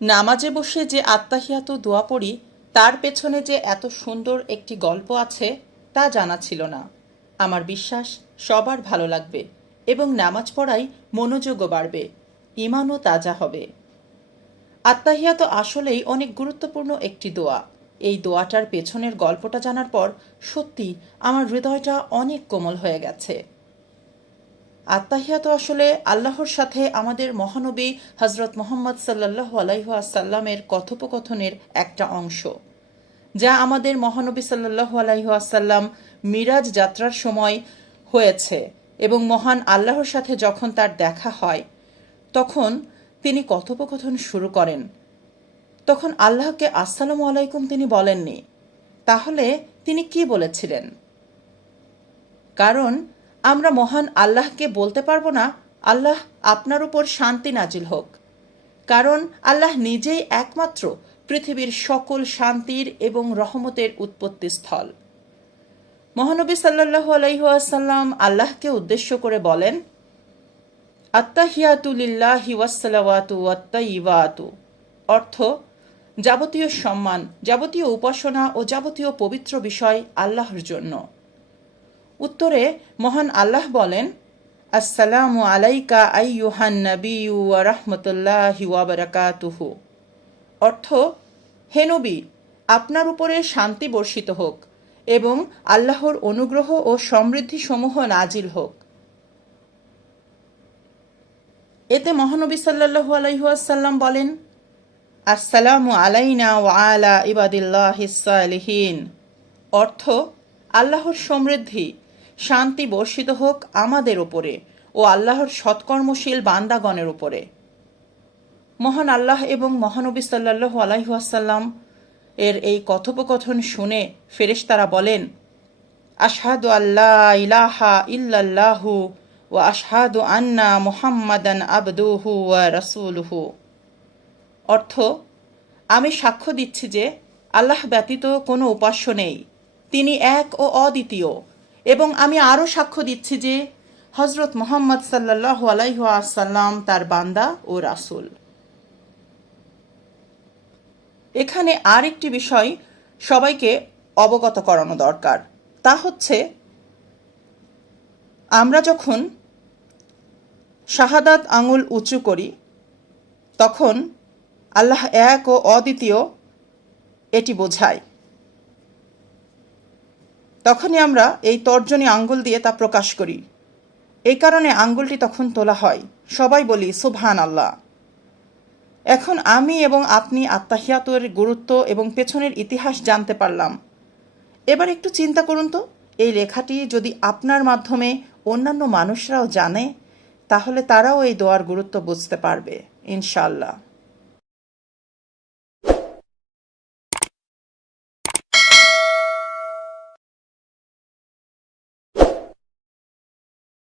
নামাজে বসে যে আত্তাহিয়াতু দোয়া পড়ি তার পেছনে যে এত সুন্দর একটি গল্প আছে তা জানা ছিল না। আমার বিশ্বাস সবার ভালো লাগবে এবং নামাজ পড়াই মনোযোগও বাড়বে, ঈমানও তাজা হবে। আত্তাহিয়াতু আসলেই অনেক গুরুত্বপূর্ণ একটি দোয়া। এই দোয়াটার পেছনের গল্পটা জানার পর সত্যি আমার হৃদয়টা অনেক কোমল হয়ে গেছে। আত্তাহিয়াতু আসলে আল্লাহর সাথে আমাদের মহানবী হজরত মুহাম্মদ সাল্লাল্লাহু আলাইহি ওয়াসাল্লামের কথোপকথনের একটা অংশ, যা আমাদের মহানবী সাল্লাল্লাহু আলাইহি ওয়াসাল্লাম মিরাজ যাত্রার সময় হয়েছে এবং মহান আল্লাহর সাথে যখন তার দেখা হয় তখন তিনি কথোপকথন শুরু করেন। তখন আল্লাহকে আসসালামু আলাইকুম তিনি বলেননি, তাহলে তিনি কি বলেছিলেন? কারণ আমরা মহান আল্লাহকে বলতে পারবো না, আল্লাহ আপনার উপর শান্তি নাজিল হোক, কারণ আল্লাহ নিজেই একমাত্র পৃথিবীর সকল শান্তির এবং রহমতের উৎপত্তিস্থল। মহানবী সাল্লাল্লাহু আলাইহি ওয়াসাল্লাম আল্লাহকে উদ্দেশ্য করে বলেন, আত্তাহিয়াতু লিল্লাহি ওয়াসসালাওয়াতু ওয়াত্তাইয়িবাতু, অর্থ যাবতীয় সম্মান, যাবতীয় উপাসনা ও যাবতীয় পবিত্র বিষয় আল্লাহর জন্য। উত্তরে মহান আল্লাহ বলেন, আসসালামু আলাইকা আইয়ুহান নাবিয়্যু ওয়া রাহমাতুল্লাহি ওয়া বারাকাতুহু, অর্থ হে নবী, আপনার উপরে শান্তি বর্ষিত হোক এবং আল্লাহর অনুগ্রহ ও সমৃদ্ধি সমূহ নাজিল হোক। এতে মহানবী সাল্লাল্লাহু আলাইহি ওয়াসাল্লাম বলেন, আসসালামু আলাইনা ওয়া আলা ইবাদিল্লাহিস সালিহিন, অর্থ আল্লাহর সমৃদ্ধি, শান্তি বর্ষিত হোক আমাদের উপরে ও আল্লাহর সৎকর্মশীল বান্দাগণের উপরে। মহান আল্লাহ এবং মহানবী সাল্লাল্লাহু আলাইহি ওয়াসাল্লাম এর এই কথোপকথন শুনে ফেরেশতারা বলেন, আশহাদু আল্লা ইলাহা ইল্লাল্লাহু ওয়া আশহাদু আন্না মুহাম্মাদান আবদুহু ওয়া রাসূলুহু, অর্থ আমি সাক্ষ্য দিচ্ছি যে আল্লাহ ব্যতীত কোনো উপাস্য নেই, তিনি এক ও অদ্বিতীয়, এবং আমি আরও সাক্ষ্য দিচ্ছি যে হজরত মুহাম্মদ সাল্লাল্লাহু আলাইহি ওয়াসাল্লাম তার বান্দা ও রাসূল। এখানে আর একটি বিষয় সবাইকে অবগত করানো দরকার, তা হচ্ছে আমরা যখন শাহাদাত আঙুল উঁচু করি তখন আল্লাহ এক ও অদ্বিতীয় এটি বোঝায়। তখনই আমরা এই তর্জনী আঙ্গুল দিয়ে তা প্রকাশ করি। এই কারণে আঙ্গুলটি তখন তোলা হয়। সবাই বলি সুবহান আল্লাহ। এখন আমি এবং আপনি আত্তাহিয়াতুর গুরুত্ব এবং পেছনের ইতিহাস জানতে পারলাম। এবার একটু চিন্তা করুন তো, এই লেখাটি যদি আপনার মাধ্যমে অন্যান্য মানুষরাও জানে তাহলে তারাও এই দোয়ার গুরুত্ব বুঝতে পারবে ইনশাআল্লাহ।